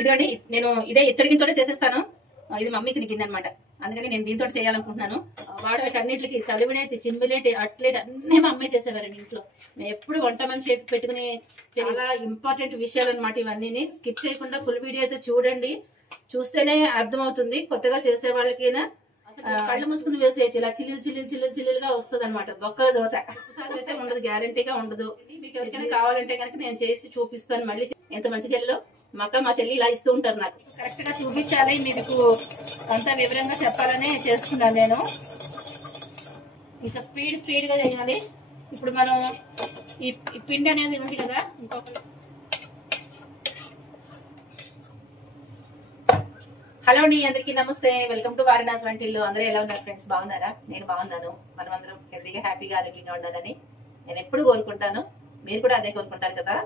ఇదిగోండి నేను ఇదే ఇత్తడి గిన్నెతోనే చేసేస్తాను. ఇది మమ్మీ ఇచ్చిన గిన్నె అనమాట. అందుకని నేను దీంతో చేయాలనుకుంటున్నాను. వాడకి అన్నింటికి చలివిడేటి చిమ్మిలేటి అట్లేటి అన్నీ మా అమ్మాయి చేసేవారండి ఇంట్లో. మేము ఎప్పుడు వంట మనిషి పెట్టుకుని చాలా ఇంపార్టెంట్ విషయాలు అనమాట ఇవన్నీ. స్కిప్ చేయకుండా ఫుల్ వీడియో అయితే చూడండి. చూస్తేనే అర్థమవుతుంది కొత్తగా చేసే వాళ్ళకైనా. కళ్ళు మూసుకుని వేసేయచ్చు, ఇలా చిల్లులుగా వస్తుంది అనమాట బొక్కల దోశ. అయితే ఉండదు, గ్యారంటీగా ఉండదు. మీకు ఎవరికైనా కావాలంటే కనుక నేను చేసి చూపిస్తాను. మళ్ళీ ఎంత మంచి చెల్లిలో మా చెల్లి ఇలా ఇస్తూ ఉంటారు నాకు. కరెక్ట్ గా చూపించాలి, మీకు అంతా వివరంగా చెప్పాలనే చేస్తున్నాను నేను. ఇంకా స్పీడ్ గా చేయాలి. ఇప్పుడు మనం ఈ పిండి అనేది ఉంది కదా, ఇంకొక హలో అండి, అందరికీ నమస్తే. వెల్కమ్ టు వారణాసి వంటిల్లు. అందరూ ఎలా ఉన్నారు ఫ్రెండ్స్? బాగున్నారా? నేను బాగున్నాను. మనం అందరం హెల్తీగా హ్యాపీగా ఆరోగ్యంగా ఉండాలని నేను ఎప్పుడు కోరుకుంటాను. మీరు కూడా అదే కోరుకుంటారు కదా,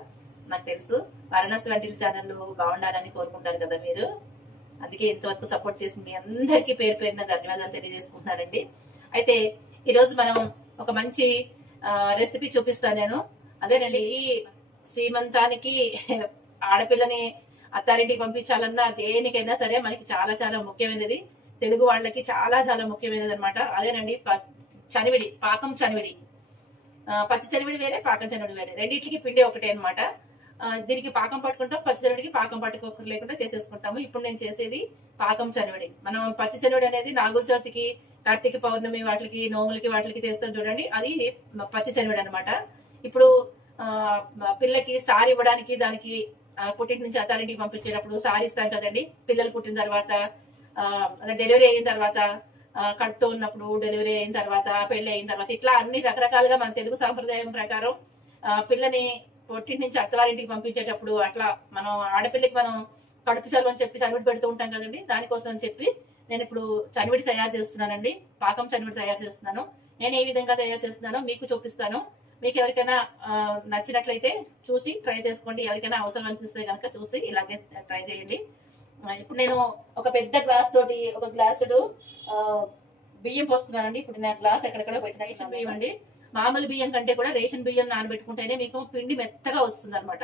నాకు తెలుసు. వారణాసి వంటిల్లు ఛానల్ బాగుండాలని కోరుకుంటారు కదా మీరు. అందుకే ఇంతవరకు సపోర్ట్ చేసి మీ అందరికీ పేరు పేరున ధన్యవాదాలు తెలియజేసుకుంటున్నానండి. అయితే ఈరోజు మనం ఒక మంచి రెసిపీ చూపిస్తాను నేను. అదేనండి, ఈ శ్రీమంతానికి ఆడపిల్లని అత్తారింటికి పంపించాలన్నా దేనికైనా సరే మనకి చాలా చాలా ముఖ్యమైనది. తెలుగు వాళ్ళకి చాలా చాలా ముఖ్యమైనది అనమాట. అదేనండి చనివిడి, పాకం చనివిడి. పచ్చి చనివిడి వేరే, పాకం చనివిడి వేరే. రెండింటికి పిండి ఒకటే అనమాట. దీనికి పాకం పట్టుకుంటాం, పచ్చి చనివిడికి పాకం పట్టుకోకరు లేకుండా చేసేసుకుంటాము. ఇప్పుడు నేను చేసేది పాకం చనివిడి. మనం పచ్చి చనివిడి అనేది నాగుల చవితికి, కార్తీక పౌర్ణమి వాటికి, నోములకి వాటికి చేస్తాం చూడండి, అది పచ్చి చనివిడి అనమాట. ఇప్పుడు పిల్లకి సారి ఇవ్వడానికి, దానికి పుట్టింటి నుంచి అత్తారింటికి పంపించేటప్పుడు సారీ ఇస్తాం కదండి. పిల్లలు పుట్టిన తర్వాత, డెలివరీ అయిన తర్వాత, కడుపుతో ఉన్నప్పుడు, డెలివరీ అయిన తర్వాత, పెళ్లి అయిన తర్వాత, ఇట్లా అన్ని రకరకాలుగా మన తెలుగు సాంప్రదాయం ప్రకారం పిల్లని పుట్టింటి నుంచి అత్తవారింటికి పంపించేటప్పుడు అట్లా మనం ఆడపిల్లకి మనం కడుపు చలువ అని చెప్పి చనివిడి పెడుతూ ఉంటాం కదండి. దానికోసం అని చెప్పి నేను ఇప్పుడు చనివిడి తయారు చేస్తున్నానండి. పాకం చనివిడి తయారు చేస్తున్నాను. నేను ఏ విధంగా తయారు చేస్తున్నానో మీకు చూపిస్తాను. మీకు ఎవరికైనా నచ్చినట్లయితే చూసి ట్రై చేసుకోండి. ఎవరికైనా అవసరం అనిపిస్తే కనుక చూసి ఇలాగే ట్రై చేయండి. ఇప్పుడు నేను ఒక పెద్ద గ్లాస్ తోటి ఒక గ్లాసుడు బియ్యం పోసుకున్నానండి. ఇప్పుడు నా గ్లాస్ ఎక్కడెక్కడ పెట్టిన రేషన్ బియ్యం అండి. మామూలు బియ్యం కంటే కూడా రేషన్ బియ్యం నానబెట్టుకుంటేనే మీకు పిండి మెత్తగా వస్తుంది అనమాట.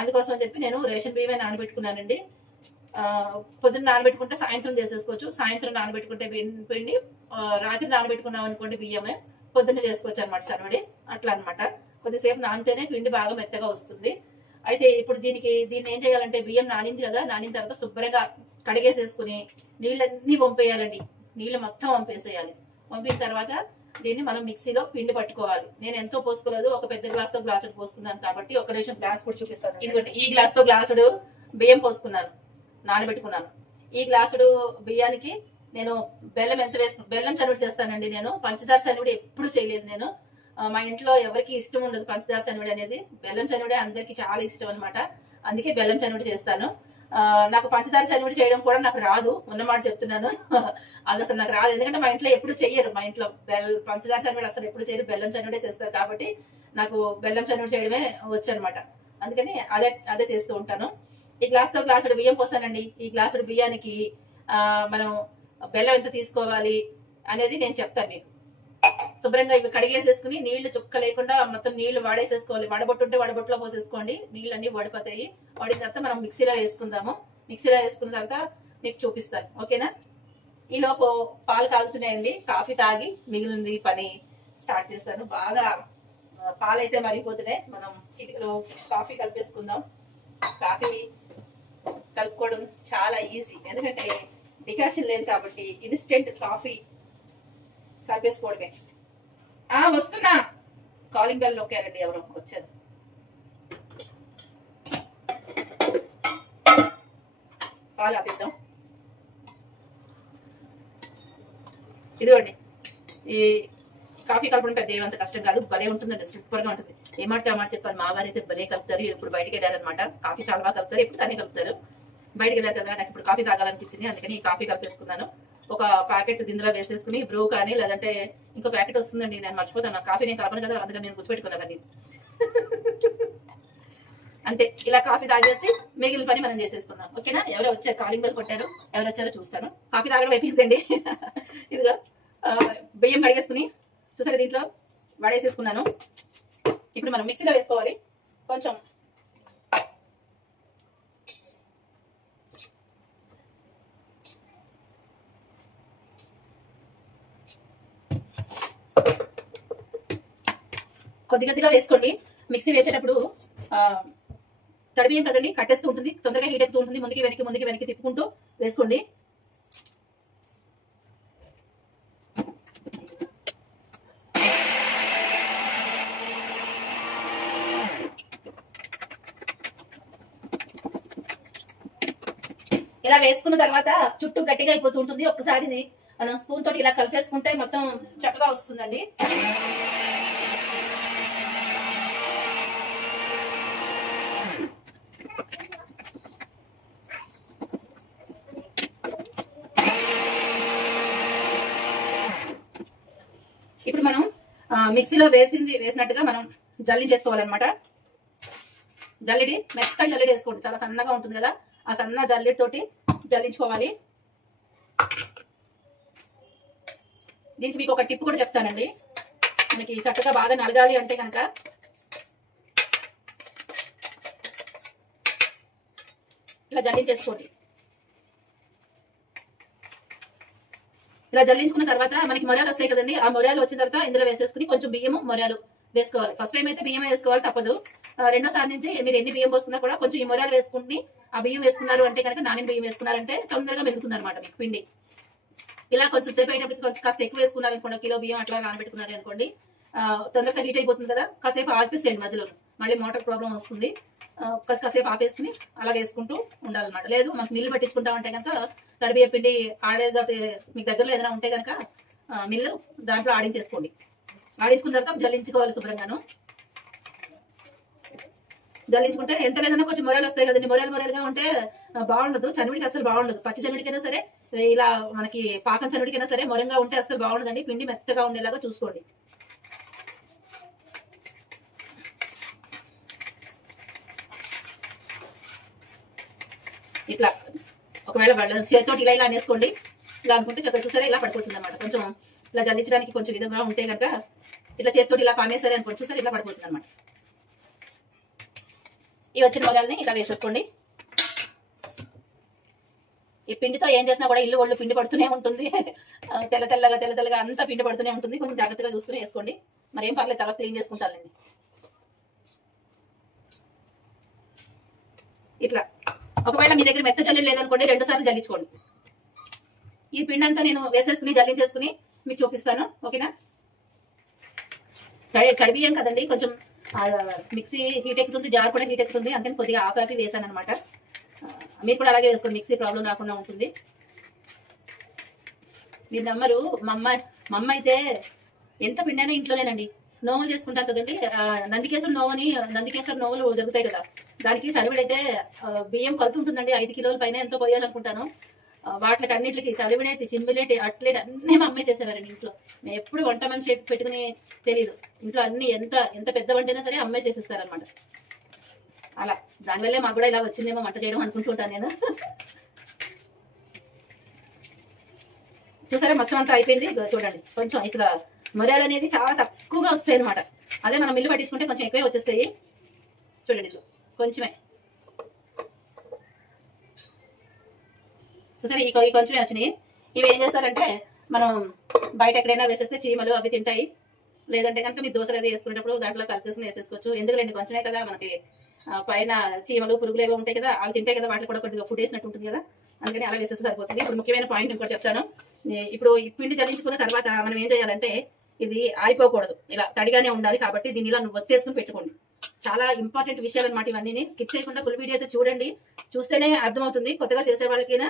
అందుకోసం అని చెప్పి నేను రేషన్ బియ్యమే నానబెట్టుకున్నానండి. పొద్దున్న నానబెట్టుకుంటే సాయంత్రం చేసేసుకోవచ్చు. సాయంత్రం నానబెట్టుకుంటే పిండి, రాత్రి నానబెట్టుకున్నాం అనుకోండి బియ్యమే, పొద్దున్న చేసుకోవచ్చు అనమాట చనివిడి. అట్లా అనమాట. కొద్దిసేపు నానితేనే పిండి బాగా మెత్తగా వస్తుంది. అయితే ఇప్పుడు దీన్ని ఏం చేయాలంటే, బియ్యం నానింది కదా, నానిన తర్వాత శుభ్రంగా కడిగేసేసుకుని నీళ్ళన్నీ వంపేయాలండి. నీళ్ళు మొత్తం వంపేసేయాలి. వంపిన తర్వాత దీన్ని మనం మిక్సీలో పిండి పట్టుకోవాలి. నేను ఎంతో పోసుకోలేదు, ఒక పెద్ద గ్లాస్తో గ్లాసుడు పోసుకున్నాను కాబట్టి ఒక నిమిషం గ్లాస్ కూడా చూపిస్తాను. ఇదిగోండి, ఈ గ్లాస్తో గ్లాసుడు బియ్యం పోసుకున్నాను, నానబెట్టుకున్నాను. ఈ గ్లాసుడు బియ్యానికి నేను బెల్లం ఎంత వేసుకున్నాను, బెల్లం చనివిడి చేస్తానండి నేను. పంచదార చనివిడి ఎప్పుడు చేయలేదు నేను. మా ఇంట్లో ఎవరికి ఇష్టం ఉండదు పంచదార చనివిడి అనేది. బెల్లం చనివిడి అందరికి చాలా ఇష్టం అనమాట. అందుకే బెల్లం చనివిడి చేస్తాను. నాకు పంచదార చనివిడి చేయడం కూడా నాకు రాదు, ఉన్నమాట చెప్తున్నాను. అది అసలు నాకు రాదు, ఎందుకంటే మా ఇంట్లో ఎప్పుడు చెయ్యరు. మా ఇంట్లో పంచదార చనివిడి అసలు ఎప్పుడు చేయరు, బెల్లం చనివిడే చేస్తారు. కాబట్టి నాకు బెల్లం చనివిడి చేయడమే వచ్చు అనమాట. అందుకని అదే చేస్తూ ఉంటాను. ఈ గ్లాస్తో గ్లాసుడు బియ్యం పోసానండి. ఈ గ్లాసుడు బియ్యానికి మనం బెల్లం ఎంత తీసుకోవాలి అనేది నేను చెప్తాను మీకు. శుభ్రంగా ఇవి కడిగేసేసుకుని నీళ్లు చుక్క లేకుండా మొత్తం నీళ్లు వాడేసేసుకోవాలి. వడబొట్టుంటే వడబొట్టులో పోసేసుకోండి, నీళ్ళన్నీ వడిపోతాయి. వడిన తర్వాత మనం మిక్సీలో వేసుకుందాము. మిక్సీలో వేసుకున్న తర్వాత మీకు చూపిస్తాను, ఓకేనా? ఈలోపు పాలు కాగుతున్నాయండి. కాఫీ తాగి మిగిలింది పని స్టార్ట్ చేస్తాను. బాగా పాలైతే మరిగిపోతున్నాయి. మనం ఇందులో కాఫీ కలిపేసుకుందాం. కాఫీ కలుపుకోవడం చాలా ఈజీ, ఎందుకంటే డికాషన్ లేదు కాబట్టి ఇన్స్టెంట్ కాఫీ కలిపేసుకోవడమే. వస్తున్నా, కాలింగ్ బెల్ నొక్కారండి, ఎవరో వచ్చారు. పాలు ఆపిద్దాం. ఇదిగోండి, ఈ కాఫీ కలపడం పెద్ద ఏమంత కష్టం కాదు, భలే ఉంటుందండి, సూపర్ గా ఉంటుంది. ఏమాట మాట చెప్పాలి, మా వారు అయితే భలే కలుపుతారు. ఇప్పుడు బయటకు వెళ్ళారనమాట, కాఫీ చాలా బాగా కలుపుతారు. ఎప్పుడు తనే కలుపుతారు. బయటకు వెళ్ళారు కదా, నాకు ఇప్పుడు కాఫీ తాగాలనిపించింది, అందుకని ఈ కాఫీ కలిపేసుకున్నాను. ఒక ప్యాకెట్ దిందులో వేసేసుకుని బ్రూ కానీ, లేదంటే ఇంకో ప్యాకెట్ వస్తుందండి, నేను మర్చిపోతాను. కాఫీ నేను కలపను కదా, అందుకని నేను గుర్తుపెట్టుకున్నాను. అంతే, ఇలా కాఫీ తాగేసి మిగిలిన పని మనం చేసేసుకుందాం, ఓకేనా? ఎవరో వచ్చారు, కాలింగ్ బెల్ కొట్టారు, ఎవరు వచ్చారో చూస్తాను. కాఫీ తాగడం అయిపోయిందండి. ఇదిగో బియ్యం కడిగేసుకుని చూసారు, దీంట్లో వడేసేసుకున్నాను. ఇప్పుడు మనం మిక్సీలో వేసుకోవాలి. కొంచెం కొద్దిగా వేసుకోండి. మిక్సీ వేసేటప్పుడు తడి బియ్యం కదండి, కట్టేస్తూ ఉంటుంది, తొందరగా హీట్ ఎక్కుతూ ఉంటుంది. ముందుకి వెనక్కి తిప్పుకుంటూ వేసుకోండి. ఇలా వేసుకున్న తర్వాత చుట్టూ గట్టిగా అయిపోతూ ఉంటుంది. ఒక్కసారి మనం స్పూన్ తోటి ఇలా కలిపేసుకుంటే మొత్తం చక్కగా వస్తుందండి. ఇప్పుడు మనం మిక్సీలో వేసినట్టుగా మనం జల్లి చేసుకోవాలన్నమాట. మెత్తటి జల్లెడి వేసుకోండి. చాలా సన్నగా ఉంటుంది కదా, ఆ సన్న జల్లెడి తోటి జల్లించుకోవాలి. దీనికి మీకు ఒక టిప్ కూడా చెప్తానండి. మనకి చక్కగా బాగా నలగాలి అంటే కనుక ఇలా జల్లించేసుకోండి. ఇలా జల్లించుకున్న తర్వాత మనకి మొరాలు వస్తాయి కదండి, ఆ మొరాలు వచ్చిన తర్వాత ఇందులో వేసేసుకుని కొంచెం బియ్యము మొరాలు వేసుకోవాలి. ఫస్ట్ టైం అయితే బియ్యం వేసుకోవాలి, తప్పదు. రెండోసారి నుంచి మీరు ఎన్ని బియ్యం పోసుకున్నా కూడా కొంచెం ఈ మొరాలు వేసుకుని ఆ బియ్యం వేసుకున్నారు అంటే కనుక నానిన బియ్యం వేసుకున్నారంటే తొందరగా మెరుగుతుంది అనమాట మీకు పిండి. ఇలా కొంచెం సేపు అయ్యేటప్పటికి కొంచెం కాస్త ఎక్కువ వేసుకున్నారు అనుకోండి, కిలో బియ్యం అట్లా నానబెట్టుకున్నారు అనుకోండి, తొందరగా హీట్ అయిపోతుంది కదా, కాసేపు ఆపేసేయండి. మధ్యలో మళ్ళీ మోటార్ ప్రాబ్లం వస్తుంది. కాసేపు ఆపేసుకుని అలా వేసుకుంటూ ఉండాలన్నమాట. లేదు మనకు మిల్లు పట్టించుకుంటామంటే కనుక తడి బియ్య పిండి ఆడేదో మీకు దగ్గరలో ఏదైనా ఉంటే కనుక మిల్లు దాంట్లో ఆడించేసుకోండి. ఆడించుకున్న తర్వాత జల్లించుకోవాలి శుభ్రంగాను. జల్లించుకుంటే ఎంత లేదన్నా కొంచెం మొరాలు వస్తాయి కదండి, మొరాలుగా ఉంటే బాగుండదు. చనుడికి అసలు బాగుండదు. పచ్చి చనుడికైనా సరే, ఇలా మనకి పాకం చనుడికైనా సరే మొరంగా ఉంటే అసలు బాగుండదండి. పిండి మెత్తగా ఉండేలాగా చూసుకోండి. ఇట్లా ఒకవేళ చేతితోటి ఇలా అనేసుకోండి. ఇలా అనుకుంటే చక్కగా చూసారా ఇలా పడిపోతుంది అనమాట. కొంచెం ఇలా జల్లించడానికి కొంచెం విధంగా ఉంటే కనుక ఇట్లా చేతితోటి ఇలా పానేసరే అనుకోండి, చూసారా ఇలా పడిపోతుంది అనమాట. ఈ వచ్చిన మొగాల్ని ఇలా వేసేసుకోండి. ఈ పిండితో ఏం చేసినా కూడా ఇల్లు ఒళ్ళు పిండి పడుతూనే ఉంటుంది. తెల్లగా అంతా పిండి పడుతూనే ఉంటుంది. కొంచెం జాగ్రత్తగా చూసుకుని వేసుకోండి. మరి ఏం పర్లేదు, తర్వాత క్లీన్ చేసుకుంటానండి. ఇట్లా ఒకవేళ మీ దగ్గర మెత్త జల్లి లేదనుకోండి, 2 సార్లు జల్లించుకోండి. ఈ పిండి అంతా నేను వేసేసుకుని జల్లించేసుకుని మీకు చూపిస్తాను, ఓకేనా. కడిబియ్యం కదండి, కొంచెం మిక్సీ హీట్ ఎక్కుతుంది, జార్ కూడా హీట్ ఎక్కుతుంది, అందుకని కొద్దిగా ఆపి వేసాను అనమాట. మీరు కూడా అలాగే వేసుకోండి, మిక్సీ ప్రాబ్లం రాకుండా ఉంటుంది. మీరు నమ్మరు, మా అమ్మ అయితే ఎంత పిండైనా ఇంట్లోనేనండి. నోవులు చేసుకుంటారు కదండి, నందికేశ్వర నోవులు జరుగుతాయి కదా, దానికి చలివిడైతే బియ్యం కొలుతు ఉంటుందండి. 5 కిలోల పైన ఎంతో పోయాలనుకుంటాను. వాటికి అన్నింటికి చలివిడేటి, చింబిలేటి, అట్లేటి అన్నీ మా అమ్మాయి చేసేవారండి ఇంట్లో. మేము ఎప్పుడు వంట మనిషి పెట్టుకుని తెలియదు. ఇంట్లో అన్ని ఎంత పెద్ద వంట అయినా సరే అమ్మాయి చేసేస్తారనమాట. అలా దానివల్లే మాకు కూడా ఇలా వచ్చిందేమో వంట చేయడం అనుకుంటూ ఉంటాను నేను. చూసారా మొత్తం అంతా అయిపోయింది. చూడండి, కొంచెం ఇట్లా మొరాలు అనేది చాలా తక్కువగా వస్తాయి అనమాట. అదే మనం మిల్లు పట్టించుకుంటే కొంచెం ఎక్కువే వచ్చేస్తాయి. చూడండి, కొంచెమే చూసారా, ఈ కొంచెమే వచ్చినాయి. ఇవి ఏం చేస్తారంటే మనం బయట ఎక్కడైనా వేసేస్తే చీమలు అవి తింటాయి. లేదంటే కనుక మీరు దోశలు అది వేసుకునేటప్పుడు దాంట్లో కలిపేసుకుని వేసేసుకోవచ్చు. ఎందుకంటే కొంచెమే కదా, మనకి పైన చీమలు పురుగులు ఏవో ఉంటాయి కదా, అవి తింటాయి కదా, వాటికి కూడా కొద్దిగా ఫుడ్ వేసినట్టు ఉంటుంది కదా, అందుకని అలా వేసేస్తే సరిపోతుంది. ఇప్పుడు ముఖ్యమైన పాయింట్ ఇంకోటి చెప్తాను. ఇప్పుడు ఈ పిండి జల్లించుకున్న తర్వాత మనం ఏం చేయాలంటే, ఇది ఆరిపోకూడదు, ఇలా తడిగానే ఉండాలి. కాబట్టి దీన్ని ఇలా ఒత్తేసుకుని పెట్టుకోండి. చాలా ఇంపార్టెంట్ విషయాలు అనమాట ఇవన్నీ. స్కిప్ చేయకుండా ఫుల్ వీడియో అయితే చూడండి, చూస్తేనే అర్థమవుతుంది. కొత్తగా చేసే వాళ్ళకైనా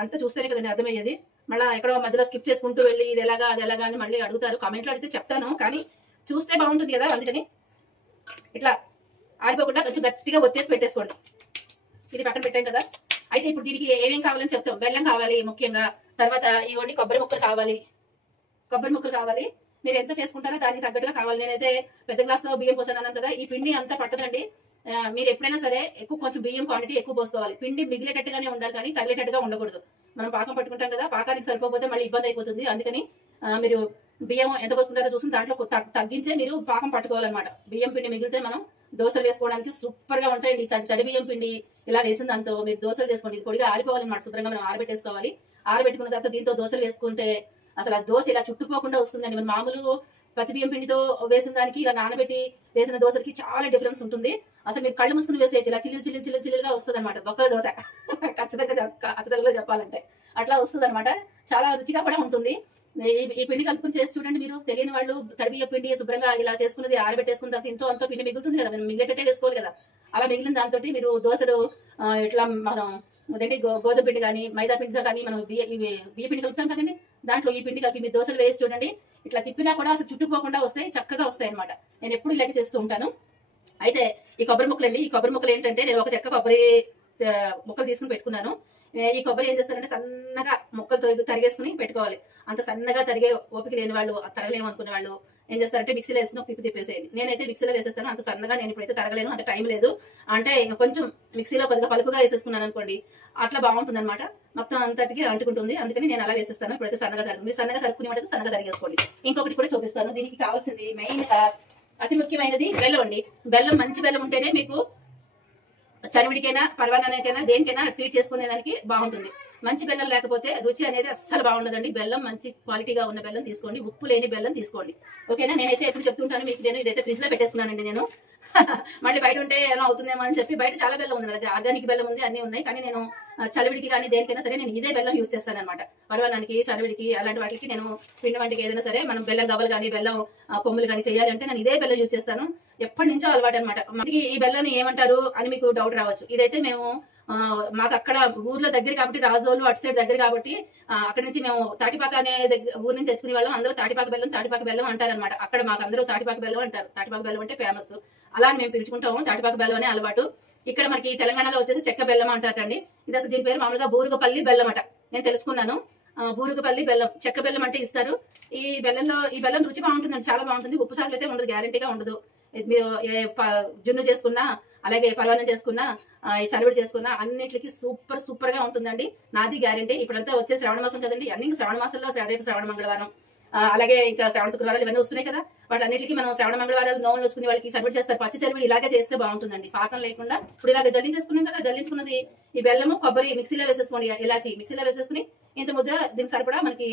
అంతా చూస్తేనే కదండి అర్థమయ్యేది. మళ్ళీ ఎక్కడో మధ్యలో స్కిప్ చేసుకుంటూ వెళ్ళి ఇది ఎలాగా అది ఎలాగా అని మళ్ళీ అడుగుతారు. కామెంట్లో అడిగితే చెప్తాను, కానీ చూస్తే బాగుంటుంది కదా, అందుకని ఇట్లా ఆరిపోకుండా కొంచెం గట్టిగా ఒత్తేసి పెట్టేసుకోండి. ఇది పక్కన పెట్టాం కదా. అయితే ఇప్పుడు దీనికి ఏమేం కావాలని చెప్తాం. బెల్లం కావాలి ముఖ్యంగా, తర్వాత ఇవన్నీ కొబ్బరి ముక్కలు కావాలి. మీరు ఎంత చేసుకుంటారో దానికి తగ్గట్టుగా కావాలి. నేనైతే పెద్ద గ్లాస్లో బియ్యం పోసాను కదా, ఈ పిండి అంతా పట్టదండి. మీరు ఎప్పుడైనా సరే కొంచెం బియ్యం క్వాంటిటీ ఎక్కువ పోసుకోవాలి. పిండి మిగిలేటట్టుగానే ఉండాలి, కానీ తగిలేటట్టుగా ఉండకూడదు. మనం పాకం పట్టుకుంటాం కదా, పాకానికి సరిపోతే మళ్ళీ ఇబ్బంది అయిపోతుంది. అందుకని మీరు బియ్యం ఎంత పోసుకుంటారో చూసుకుని దాంట్లో తగ్గించే మీరు పాకం పట్టుకోవాలన్నమాట. బియ్యం పిండి మిగిలితే మనం దోశలు వేసుకోవడానికి సూపర్ గా ఉంటాయండి. తడి బియ్యం పిండి ఇలా వేసిన దాంతో మీరు దోశలు చేసుకోండి. ఇది పొడిగా ఆరిపోవాలన్నమాట. శుభ్రంగా మనం ఆరబెట్టేసుకోవాలి. ఆరబెట్టుకున్న తర్వాత దీంతో దోశలు వేసుకుంటే అసలు ఆ దోశ ఇలా చుట్టుపోకుండా వస్తుందండి. మన మామూలు పచ్చి బియ్యం పిండితో వేసిన దానికి ఇలా నానబెట్టి వేసిన దోశలకి చాలా డిఫరెన్స్ ఉంటుంది. అసలు మీరు కళ్ళు మూసుకుని వేసేయచ్చు, ఇలా చిల్లుగా వస్తుంది అనమాట బొక్కల దోశ. ఖచ్చితంగా చెప్పాలంటే అట్లా వస్తుంది అనమాట. చాలా రుచిగా కూడా ఉంటుంది. ఈ పిండి కలుపుకుని చేసి చూడండి. మీరు తెలియని వాళ్ళు తడిబియ్య పిండి శుభ్రంగా ఇలా చేసుకున్నది ఆరబెట్టేసుకున్న తర్వాత ఇంతో అంతో పిండి మిగులుతుంది కదా, మనం మిగిలేటట్టే వేసుకోవాలి కదా. అలా మిగిలిన దాంతో మీరు దోశలు ఇట్లా మనం అదేంటి గోధుమ పిండి కానీ మైదా పిండితో కానీ మనం బియ్య పిండి కలుపుతాం కదండి, దాంట్లో ఈ పిండి కలిపి మీరు దోశలు వేసి చూడండి. ఇట్లా తిప్పినా కూడా అసలు చుట్టుపోకుండా వస్తాయి, చక్కగా వస్తాయి అనమాట. నేను ఎప్పుడు ఇలాగే చేస్తూ ఉంటాను. అయితే ఈ కొబ్బరి ముక్కలు అండి, ఈ కొబ్బరి ముక్కలు ఏంటంటే నేను ఒక చెక్క కొబ్బరి ముక్కలు తీసుకుని పెట్టుకున్నాను. ఈ కొబ్బరి ఏం చేస్తారంటే సన్నగా ముక్కలు తరిగేసుకుని పెట్టుకోవాలి. అంత సన్నగా తరిగే ఓపిక లేని వాళ్ళు, తరగలేము అనుకునే వాళ్ళు ఏం చేస్తారంటే మిక్సీలో వేసుకుని తిప్పేసేయండి. నేనైతే మిక్సీలో వేసేస్తాను. అంత సన్నగా నేను ఇప్పుడైతే తరగలేను, అంత టైం లేదు. అంటే కొంచెం మిక్సీలో కొద్దిగా పలుపుగా వేసేసుకున్నాను అనుకోండి, అట్లా బాగుంటుంది అనమాట. మొత్తం అంతటికి అంటుకుంటుంది. అందుకని నేను అలా వేసేస్తాను. ఇప్పుడైతే సన్నగా తరుగు, మీరు సన్నగా తరుక్కునే వాటి సన్నగా తరిగేసుకోండి. ఇంకొకటి కూడా చూపిస్తాను. దీనికి కావాల్సింది మెయిన్ అతి ముఖ్యమైనది బెల్లం అండి. బెల్లం మంచి బెల్లం ఉంటేనే మీకు చనివిడికైనా పర్వాలకైనా దేనికైనా స్వీట్ చేసుకునేదానికి బాగుంటుంది. మంచి బెల్లం లేకపోతే రుచి అనేది అస్సలు బాగుండదండి. బెల్లం మంచి క్వాలిటీగా ఉన్న బెల్లం తీసుకోండి, ఉప్పు లేని బెల్లం తీసుకోండి. ఓకేనా? నేనైతే ఎప్పుడు చెప్తుంటాను మీకు. నేను ఇదైతే ఫ్రిడ్జ్ లో పెట్టేసుకున్నానండి. నేను మళ్ళీ బయట ఉంటే ఎలా అవుతుందేమో అని చెప్పి, బయట చాలా బెల్లం ఉంది నా దగ్గర, ఆర్గానిక్ బెల్లం ఉంది, అన్ని ఉన్నాయి. కానీ నేను చలివిడికి కానీ దేనికైనా సరే నేను ఇదే బెల్లం యూజ్ చేస్తాను అనమాట. పర్వాలానికి చలివిడికి అలాంటి వాటికి నేను పిండి వంటికి ఏదైనా సరే మనం బెల్లం గవ్వలు కానీ బెల్లం కొమ్ములు కానీ చేయాలి అంటే నేను ఇదే బెల్లం యూజ్ చేస్తాను. ఎప్పటి నుంచో అలవాటు అనమాట. మనకి ఈ బెల్లాన్ని ఏమంటారు అని మీకు డౌట్ రావచ్చు. ఇదైతే మేము మాకు అక్కడ ఊర్లో దగ్గర కాబట్టి, రాజోలు అటు సైడ్ దగ్గర కాబట్టి అక్కడ నుంచి మేము తాటిపాక అనే ఊరు నుంచి తెచ్చుకునే వాళ్ళం. అందరూ తాటిపాక బెల్లం అంటారనమాట. అక్కడ మాకు అందరూ తాటిపాక బెల్లం అంటారు. తాటిపాక బెల్లం అంటే ఫేమస్, అలా మేము పిలుచుకుంటాము. తాటిపాక బెల్లం అనే అలవాటు. ఇక్కడ మనకి తెలంగాణలో వచ్చేసి చెక్క బెల్లం అంటారండి. ఇది అసలు దీని పేరు మామూలుగా బూరుగుపల్లి బెల్లం అట. నేను తెలుసుకున్నాను. బూరుగుపల్లి బెల్లం, చెక్క బెల్లం అంటే ఇస్తారు. ఈ బెల్లం రుచి బాగుంటుందండి, చాలా బాగుంటుంది. ఉప్పు సార్లు అయితే ఉండదు, గ్యారంటీగా ఉండదు. మీరు జున్ను చేసుకున్నా, అలాగే పరవాన్నం చేసుకున్నా, ఈ చలివిడి చేసుకున్నా అన్నిటికి సూపర్ గా ఉంటుందండి. నాది గ్యారంటీ. ఇప్పుడంతా వచ్చే శ్రావణ మాసం కదండి, అన్ని శ్రావణ మాసంలో రేపు శ్రావణ మంగళవారం, అలాగే ఇంకా శ్రావణ శుక్రవారాలు ఇవన్నీ వస్తున్నాయి కదా. వాటి అన్నిటికీ మనం శ్రావణ మంగళవారాలు నోములు వచ్చుకునే వాళ్ళకి చలివిడి చేస్తారు. పచ్చి చలివిడి ఇలాగే చేస్తే బాగుంటుందండి, పాకం లేకుండా. ఇప్పుడు ఇలాగ జల్లించేసుకున్నాం కదా, జల్లించుకున్నది ఈ బెల్లము కొబ్బరి మిక్సీలో వేసేసుకోండి. ఇలాచి మిక్సీలో వేసేసుకుని ఇంత ముద్ద దీనికి సరిపడా మనకి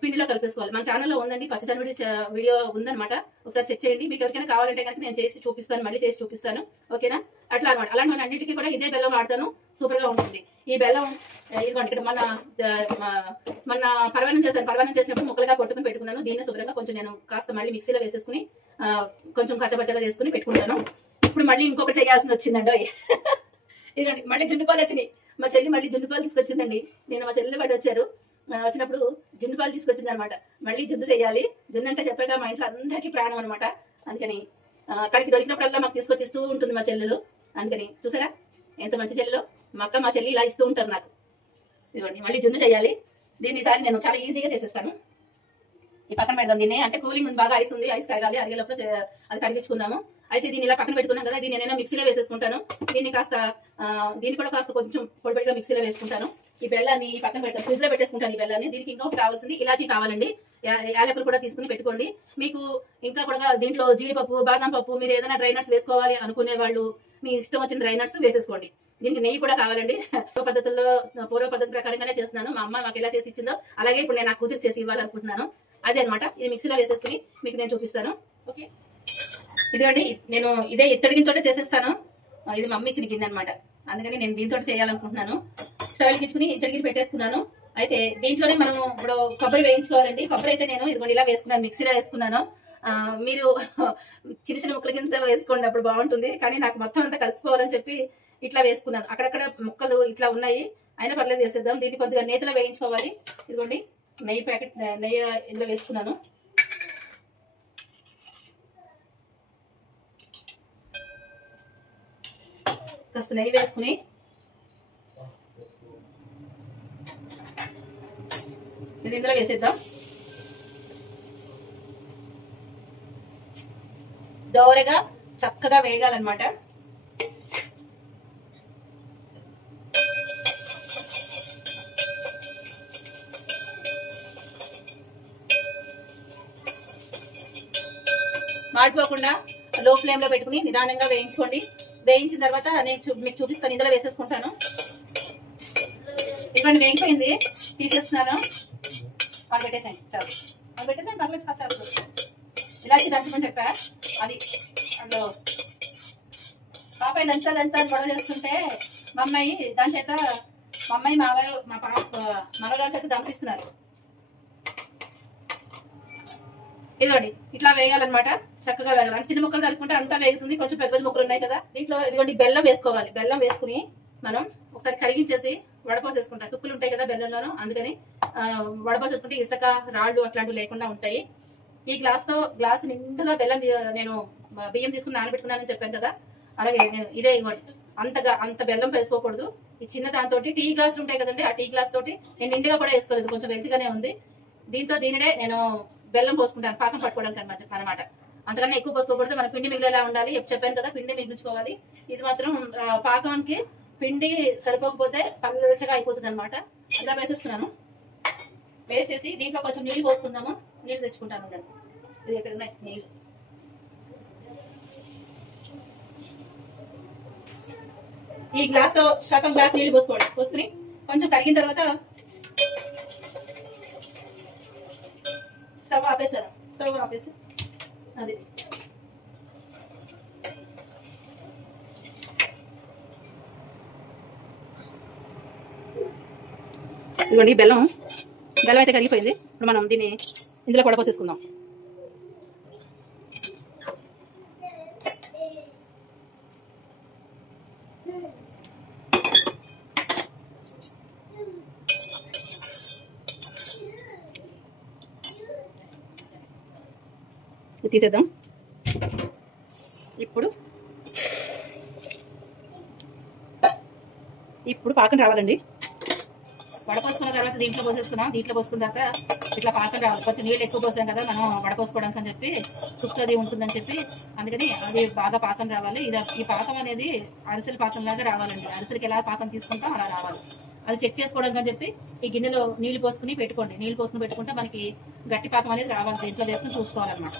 పిండిలో కలిపేసుకోవాలి. మన ఛానల్లో ఉందండి, పచ్చి చలివిడి వీడియో ఉందన్నమాట. ఒకసారి చెక్ చేయండి. మీకు ఎవరికైనా కావాలంటే కనుక నేను చేసి చూపిస్తాను, మళ్ళీ చేసి చూపిస్తాను. ఓకేనా? అట్లా అనమాట. అలాంటి మన అన్నిటికీ కూడా ఇదే బెల్లం వాడతాను, సూపర్ గా ఉంటుంది. ఈ బెల్లం ఇదిగోండి, ఇక్కడ మన పరవాన్నం చేసినప్పుడు ముక్కలుగా కొట్టుకుని పెట్టుకున్నాను. దీన్ని శుభ్రంగా కొంచెం నేను కాస్త మళ్ళీ మిక్సీలో వేసేసుకుని కొంచెం కచ్చబచ్చగా చేసుకుని పెట్టుకుంటాను. ఇప్పుడు మళ్ళీ ఇంకొకటి చేయాల్సింది వచ్చిందండి. ఇదిగోండి, మళ్ళీ జున్నుపాలు వచ్చినాయి. మా చెల్లి మళ్ళీ జున్నుపాలు తీసుకొచ్చిందండి. నేను మా చెల్లి వాళ్ళు వచ్చారు, వచ్చినప్పుడు జున్ను పాలు తీసుకొచ్చింది అనమాట. మళ్ళీ జున్ను చేయాలి. జున్ను అంటే చెప్పాక మా ఇంట్లో అందరికీ ప్రాణం అనమాట. అందుకని తనకి దొరికినప్పుడల్లా మాకు తీసుకొచ్చిస్తూ ఉంటుంది మా చెల్లెలు. అందుకని చూసారా ఎంత మంచి చెల్లెలో. మా అక్క మా చెల్లి ఇలా ఇస్తూ ఉంటారు నాకు. ఇదిగోండి, మళ్ళీ జున్ను చేయాలి. దీన్ని ఈసారి నేను చాలా ఈజీగా చేసేస్తాను. ఈ పక్కన పెడదాం దీన్ని. అంటే కూలింగ్ బాగా ఐస్ ఉంది, ఐస్ కరగాలి. అరిగేలోపు అది కరిగించుకుందాము. అయితే దీన్ని ఇలా పక్కన పెట్టుకున్నాం కదా, దీన్ని నేను మిక్సీలో వేసేసుకుంటాను. దీన్ని కూడా కాస్త కొంచెం పొడిపొడిగా మిక్సీలో వేసుకుంటాను. ఈ బెల్లాన్ని పక్కన పెడతాను, ఫ్రిడ్జ్ లో పెట్టేసుకుంటాను ఈ బెల్లాన్ని. దీనికి ఇంకొకటి కావాల్సింది ఇలాచీ కావాలండి. యాలకులు కూడా తీసుకుని పెట్టుకోండి. మీకు ఇంకా కూడా దీంట్లో జీడిపప్పు, బాదం పప్పు, మీరు ఏదైనా డ్రై నట్స్ వేసుకోవాలి అనుకునే వాళ్ళు మీ ఇష్టం వచ్చిన డ్రై నట్స్ వేసేసుకోండి. దీనికి నెయ్యి కూడా కావాలండి. పూర్వ పద్ధతి ప్రకారంగానే చేస్తున్నాను. మా అమ్మ మాకు ఎలా చేసి ఇచ్చిందో అలాగే ఇప్పుడు నేను నా కూతురు చేసి ఇవ్వాలనుకుంటున్నాను. అదే అనమాట. ఇది మిక్సీలో వేసేసుకుని మీకు నేను చూపిస్తాను. ఓకే, ఇదిగోండి, నేను ఇదే ఇత్తడి గిన్నెతోటే చేసేస్తాను. ఇది మమ్మీ ఇచ్చిన గిన్నె అనమాట. అందుకని నేను దీంతో చేయాలనుకుంటున్నాను. స్టవ్ వెలిగించుకుని ఇత్తడి గిన్నె పెట్టేసుకున్నాను. అయితే దీంట్లోనే మనం ఇప్పుడు కొబ్బరి వేయించుకోవాలండి. కొబ్బరి అయితే నేను ఇదిగోండి ఇలా వేసుకున్నాను, మిక్సీలో వేసుకున్నాను. మీరు చిన్న చిన్న ముక్కల కింద వేసుకోండి, అప్పుడు బాగుంటుంది. కానీ నాకు మొత్తం అంతా కలిసిపోవాలని చెప్పి ఇట్లా వేసుకున్నాను. అక్కడక్కడ ముక్కలు ఇట్లా ఉన్నాయి, అయినా పర్లేదు వేసేద్దాం. దీన్ని కొద్దిగా నేతిలో వేయించుకోవాలి. ఇదిగోండి నెయ్యి ఇందులో వేసుకున్నాను. కాస్త నెయ్యి వేసుకుని ఇది ఇందులో వేసేద్దాం. దోరగా చక్కగా వేగాలన్నమాట. మాడిపోకుండా లో ఫ్లేమ్ లో పెట్టుకుని నిదానంగా వేయించుకోండి. వేయించిన తర్వాత నేను మీకు చూపిస్తాను. ఇందులో వేసేసుకుంటాను. ఇవ్వండి, వేయించింది తీసేస్తున్నాను. అది పెట్టేసాను చాలు, అది పెట్టేసాను పర్లేదు చాలు. ఇలాచి దంచమని చెప్పా, అది అందులో పాపాయి దంచుతాను గొడవ చేస్తుంటే మా అమ్మాయి దాని చేత మా అమ్మాయి మా మనవరాల చేత దంపిస్తున్నారు. ఇదిగోండి ఇట్లా వేయాలన్నమాట, చక్కగా వేయాలి. అంటే చిన్న ముక్కలు కలుపుకుంటే అంతా వేగుతుంది. కొంచెం పెద్ద పెద్ద ముక్కలు ఉన్నాయి కదా, దీంట్లో ఇదిగోండి బెల్లం వేసుకోవాలి. బెల్లం వేసుకుని మనం ఒకసారి కరిగించేసి వడపోసేసుకుంటాం. తుక్కులు ఉంటాయి కదా బెల్లంలోనూ, అందుకని వడపోసేసుకుంటే ఇసుక రాళ్ళు అట్లాంటివి లేకుండా ఉంటాయి. ఈ గ్లాసు నిండుగా బెల్లం నేను బియ్యం తీసుకుని నానబెట్టుకున్నానని చెప్పాను కదా, అలాగే నేను ఇదే ఇవ్వండి. అంత బెల్లం వేసుకోకూడదు. ఈ చిన్న దాంతో టీ గ్లాసులు ఉంటాయి కదండి, ఆ టీ గ్లాస్ తోటి నేను నిండుగా కూడా వేసుకోలేదు, కొంచెం వెంతిగానే ఉంది. దీనినే నేను బెల్లం పోసుకుంటాను పాకం పట్టుకోవడానికి అనమాట. అంతకన్నా ఎక్కువ పోసుకోకూడదు, మన పిండి మిగిలేలా ఉండాలి. చెప్పాను కదా పిండి మిగిల్చుకోవాలి. ఇది మాత్రం పాకానికి పిండి సరిపోకపోతే పల్లచగా అయిపోతుంది అనమాట. ఇలా వేసేస్తున్నాను. వేసేసి దీంట్లో కొంచెం నీళ్ళు పోసుకుందాము. నీళ్ళు తెచ్చుకుంటాను, ఇది ఎక్కడ ఉన్నాయి నీళ్ళు. ఈ గ్లాస్తో సగం గ్లాస్ నీళ్ళు పోసుకుని కొంచెం కరిగిన తర్వాత స్టవ్ ఆపేసి అది ఇదిగోండి బెల్లం అయితే కరిగిపోయింది. ఇప్పుడు మనం దీన్ని ఇందులో కూడా పోసేసుకుందాం. తీసేద్దాం. ఇప్పుడు పాకం రావాలండి. వడపోసుకున్న తర్వాత దీంట్లో పోసేసుకున్నాం. దీంట్లో పోసుకున్న తర్వాత ఇట్లా పాకం రావాలి. కొంచెం నీళ్ళు ఎక్కువ పోసాం కదా మనం వడపోసుకోవడానికి అని చెప్పి, సుక్కది ఉంటుందని చెప్పి, అందుకని అది బాగా పాకం రావాలి. ఈ పాకం అనేది అరిసెల పాకంలాగా రావాలండి. అరిసెలకి ఎలా పాకం తీసుకుంటాం అలా రావాలి. అది చెక్ చేసుకోవడానికి అని చెప్పి ఈ గిన్నెలో నీళ్లు పోసుకుని పెట్టుకోండి. నీళ్లు పోసుకుని పెట్టుకుంటే మనకి గట్టి పాకం అనేది రావాలి. దీంట్లో వేసుకుని చూసుకోవాలన్నమాట.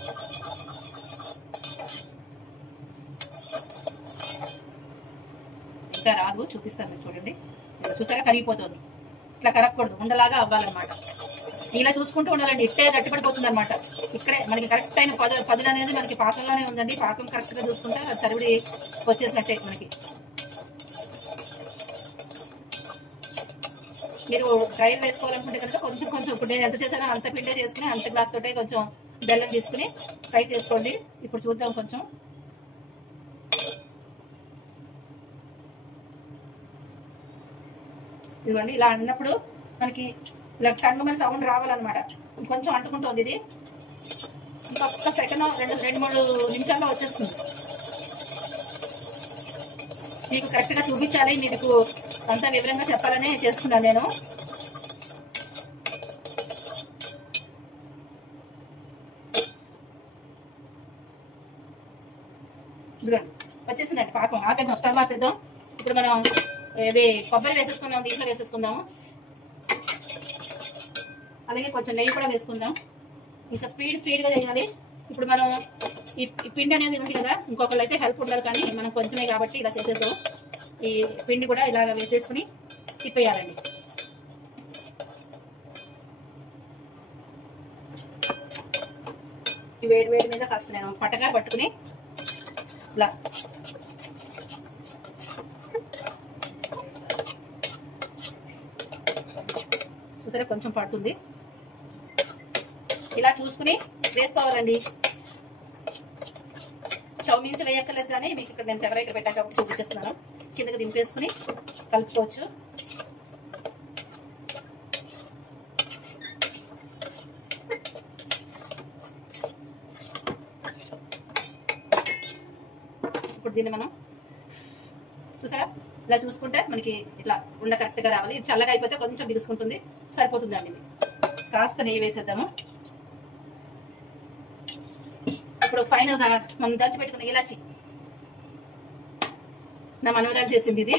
ఇంకా రాదు, చూపిస్తాను మీరు చూడండి. చూసారా కరిగిపోతుంది. ఇట్లా కరగకూడదు, ఉండలాగా అవ్వాలన్నమాట. ఇలా చూసుకుంటూ ఉండాలండి. ఇట్టే గట్టిపడిపోతుంది అనమాట. ఇక్కడే మనకి కరెక్ట్ అయిన పదులు అనేది మనకి పాకంలోనే ఉందండి. పాకం కరెక్ట్గా చూసుకుంటే చరివిడి వచ్చేసినట్టే మనకి. మీరు ట్రైల్ వేసుకోవాలనుకుంటే కనుక కొంచెం ఇప్పుడు నేను ఎంత చేశానో అంత పిండే చేసుకుని అంత గ్లాస్ తోటే కొంచెం బెల్లం తీసుకుని ఫ్రై చేసుకోండి. ఇప్పుడు చూద్దాం కొంచెం. ఇదిగోండి ఇలా అన్నప్పుడు మనకి ఇలా టంగుమని సౌండ్ రావాలన్నమాట. కొంచెం అంటుకుంటుంది ఇది. ఇంకొక సెకండ్ 2-3 నిమిషాల్లో వచ్చేస్తుంది. మీకు కరెక్ట్గా చూపించాలి, మీకు అంతా వివరంగా చెప్పాలనే చేస్తున్నాను నేను. ఇదిగోండి వచ్చేసిందండి పాకం. ఆపేద్దాం, స్టవ్ ఆపేద్దాం. ఇప్పుడు మనం ఇది కొబ్బరి వేసేసుకున్నాం, దీంట్లో వేసేసుకుందాము. అలాగే కొంచెం నెయ్యి కూడా వేసుకుందాం. ఇంకా స్పీడ్గా చేయాలి. ఇప్పుడు మనం ఈ పిండి అనేది ఉంది కదా, ఇంకొకళ్ళు అయితే హెల్ప్ ఉండాలి, కానీ మనం కొంచెమే కాబట్టి ఇలా చేసేద్దాం. ఈ పిండి కూడా ఇలాగ వేసేసుకుని తిప్పేయాలండి. ఈ వేడి మీద కాస్త నేను పట్టగా పట్టుకుని ఇలా చూసారా కొంచెం పడుతుంది. ఇలా చూసుకుని వేసుకోవాలండి. స్టవ్ మీద వేయక్కర్లేదు, కానీ మీకు ఇక్కడ నేను తెగర ఇక్కడ పెట్టాక ఒకటి చూపించేస్తున్నాను. కిందకి దింపేసుకుని కలుపుకోవచ్చు. ఇప్పుడు దీన్ని మనం చూసారా ఇలా చూసుకుంటే మనకి ఇట్లా ఉండ కరెక్ట్గా రావాలి. ఇది చల్లగా అయిపోతే కొంచెం బిగుసుకుంటుంది, సరిపోతుందండి. ఇది కాస్త నెయ్యి వేసేద్దాము. ఇప్పుడు ఫైనల్గా మనం దంచి పెట్టుకున్న ఇలాచి, నా మనవరాలు చేసింది ఇది.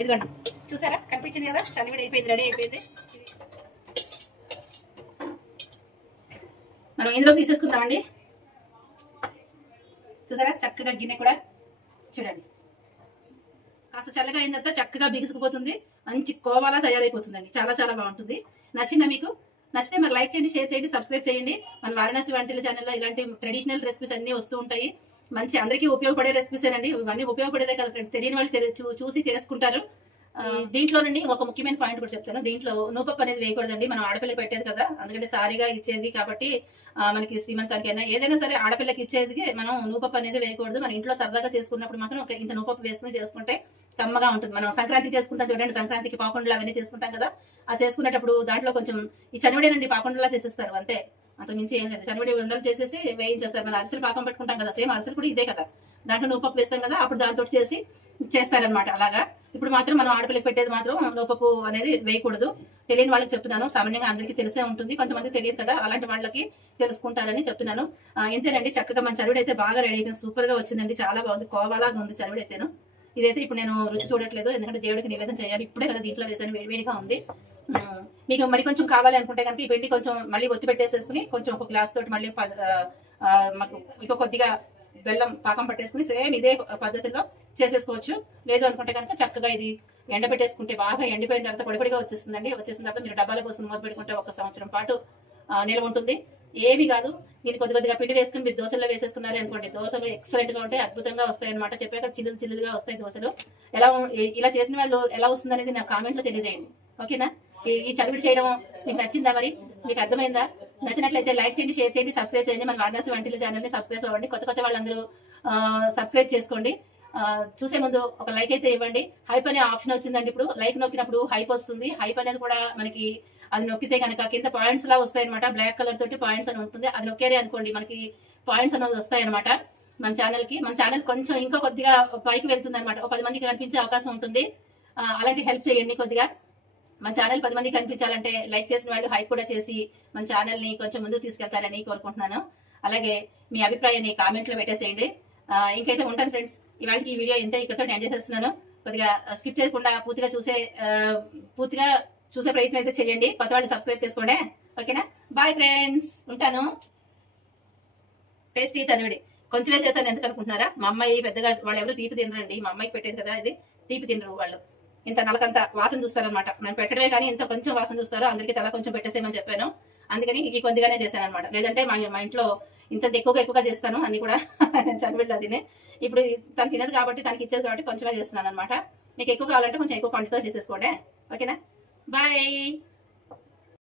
ఇదిగోండి చూసారా, కనిపించింది కదా, చనివిడి అయిపోయింది, రెడీ అయిపోయింది. మనం ఇందులోకి తీసేసుకుందామండి. చూసారా చక్కగా గిన్నె కూడా చూడండి, కాస్త చల్లగా అయిన తర్వాత చక్కగా బిగుసుకుపోతుంది, మంచి కోవాలా తయారైపోతుందండి. చాలా చాలా బాగుంటుంది. నచ్చిందా మీకు? నచ్చితే మరి లైక్ చేయండి, షేర్ చేయండి, సబ్స్క్రైబ్ చేయండి. మన వారణాసి వంటల ఛానల్లో ఇలాంటి ట్రెడిషనల్ రెసిపీస్ అన్ని వస్తూ ఉంటాయి. మంచి అందరికీ ఉపయోగపడే రెసిపీస్ అండి ఇవన్నీ. ఉపయోగపడేదే కదా ఫ్రెండ్స్, తెలియని వాళ్ళు చూసి చేసుకుంటారు. దీంట్లో నుండి ఒక ముఖ్యమైన పాయింట్ కూడా చెప్తాను. దీంట్లో నూపప్పు అనేది వేయకూడదండి. మనం ఆడపిల్ల పెట్టేది కదా, అందుకంటే సారీగా ఇచ్చేది కాబట్టి మనకి శ్రీమంతానికి అయినా ఏదైనా సరే ఆడపిల్లకి ఇచ్చేది మనం నూపప్పు అనేది వేయకూడదు. మన ఇంట్లో సరదాగా చేసుకున్నప్పుడు మాత్రం ఇంత నూపప్పు వేసుకుని చేసుకుంటే కమ్మగా ఉంటుంది. మనం సంక్రాంతి చేసుకుంటాం చూడండి, సంక్రాంతికి పాకుండలు అవన్నీ చేసుకుంటాం కదా, ఆ చేసుకునేటప్పుడు దాంట్లో కొంచెం ఈ చనివిడేనండి పాకుండలా చేసేస్తారు అంతే, అంత మించి ఏం లేదు. చనివిడి ఉండలు చేసేసి వేయించేస్తారు. మన అరిసెలు పాకం పెట్టుకుంటాం కదా, సేమ్ అరిసెలు కూడా ఇదే కదా, దాంట్లో నూపప్పు వేస్తాం కదా, అప్పుడు దాంతో చేసి చేస్తారనమాట. అలాగా ఇప్పుడు మాత్రం మనం ఆడపిల్లకి పెట్టేది మాత్రం నూపప్పు అనేది వేయకూడదు. తెలియని వాళ్ళకి చెప్తున్నాను, సామాన్యంగా అందరికీ తెలిసే ఉంటుంది, కొంతమంది తెలియదు కదా, అలాంటి వాళ్ళకి తెలుసుకుంటారని చెప్తున్నాను. ఇంతేనండి, చక్కగా మన చనివిడి అయితే బాగా రెడీ అయిపోయింది, సూపర్ గా వచ్చిందండి, చాలా బాగుంది, కోవాలాగా ఉంది చనివిడి అయితేను. ఇదైతే ఇప్పుడు నేను రుచి చూడట్లేదు, ఎందుకంటే దేవుడికి నివేదన చేయాలి. ఇప్పుడే కదా దీంట్లో వేసాను, వేడివేడిగా ఉంది. మీకు మరి కొంచెం కావాలి అనుకుంటే కనుక ఈ పిండి కొంచెం మళ్ళీ ఒత్తి పెట్టేసేసుకుని కొంచెం ఒక గ్లాస్ తోటి మళ్ళీ మాకు ఇంకో కొద్దిగా బెల్లం పాకం పట్టేసుకుని సేమ్ ఇదే పద్ధతిలో చేసేసుకోవచ్చు. లేదు అనుకుంటే కనుక చక్కగా ఇది ఎండబెట్టేసుకుంటే బాగా ఎండిపోయిన తర్వాత పొడిపొడిగా వచ్చేస్తుందండి. వచ్చేసిన తర్వాత మీరు డబ్బాల కోసం మూత పెట్టుకుంటే 1 సంవత్సరం పాటు నిల్వ ఉంటుంది. ఏమి కాదు, దీన్ని కొద్దిగా పిండి వేసుకుని మీరు దోశల్లో వేసేసుకున్నారు అనుకోండి, దోశలు ఎక్సలెంట్ గా ఉంటాయి, అద్భుతంగా వస్తాయి అనమాట. చెప్పాక చిల్లులు చిల్లులుగా వస్తాయి దోశలు. ఇలా చేసిన వాళ్ళు ఎలా వస్తుంది అనేది నాకు కామెంట్ లో తెలియజేయండి, ఓకేనా? ఈ చలివిడి చేయడం మీకు నచ్చిందా? మరి మీకు అర్థమైందా? నచ్చినట్లయితే లైక్ చేయండి, షేర్ చేయండి, సబ్స్క్రైబ్ చేయండి. మన వారణాసి వంటల ఛానల్ ని సబ్స్క్రైబ్ అవ్వండి. కొత్త వాళ్ళందరూ సబ్స్క్రైబ్ చేసుకోండి. చూసే ముందు ఒక లైక్ అయితే ఇవ్వండి. హైప్ అనే ఆప్షన్ వచ్చిందండి, ఇప్పుడు లైక్ నొక్కినప్పుడు హైప్ వస్తుంది. హైప్ అనేది కూడా మనకి అది నొక్కితే కనుక కింద పాయింట్స్ లా వస్తాయి అనమాట, బ్లాక్ కలర్ తోటి పాయింట్స్ అని ఉంటుంది, అది నొక్కేరే అనుకోండి మనకి పాయింట్స్ అనేది వస్తాయి అనమాట. మన ఛానల్ కొంచెం ఇంకా కొద్దిగా పైకి వెళ్తుంది అనమాట, 10 మందికి కనిపించే అవకాశం ఉంటుంది. అలాంటి హెల్ప్ చేయండి కొద్దిగా. మన ఛానల్ 10 మందికి కనిపించాలంటే లైక్ చేసిన వాళ్ళు హైప్ కూడా చేసి మన ఛానల్ ని కొంచెం ముందుకు తీసుకెళ్తారని కోరుకుంటున్నాను. అలాగే మీ అభిప్రాయాన్ని కామెంట్ లో పెట్టేసేయండి. ఇంకైతే ఉంటాను ఫ్రెండ్స్, ఇవాళకి ఈ వీడియో ఎంత ఇక్కడితో ఎండ్ చేసేస్తున్నాను. కొద్దిగా స్కిప్ చేయకుండా పూర్తిగా చూసే ప్రయత్నం అయితే చేయండి. కొత్త వాళ్ళు సబ్స్క్రైబ్ చేసుకోండి, ఓకేనా? బాయ్ ఫ్రెండ్స్, ఉంటాను. టేస్టీ చనివిడి కొంచెం వేసేసాను, ఎందుకు అనుకుంటున్నారా? మా అమ్మాయి పెద్దగా వాళ్ళు ఎవరు తీపి తినరండి, మా అమ్మాయికి పెట్టేది కదా, ఇది తీపి తినరు వాళ్ళు. ఇంత నలకంత వాసన చూస్తారనమాట, మనం పెట్టడమే కానీ ఇంత కొంచెం వాసన చూస్తారు. అందరికీ తల కొంచెం పెట్టేసేమని చెప్పాను, అందుకని ఇది కొద్దిగానే చేశాను అనమాట. లేదంటే మా ఇంట్లో ఇంత ఎక్కువగా చేస్తాను అన్ని కూడా చనివిడిలో తినే. ఇప్పుడు తను తినదు కాబట్టి, తనకి ఇచ్చేది కాబట్టి కొంచెమే చేస్తున్నాను అనమాట. మీకు ఎక్కువ కావాలంటే కొంచెం ఎక్కువ క్వాంటిటీతో చేసేసుకోండి, ఓకేనా? బాయ్.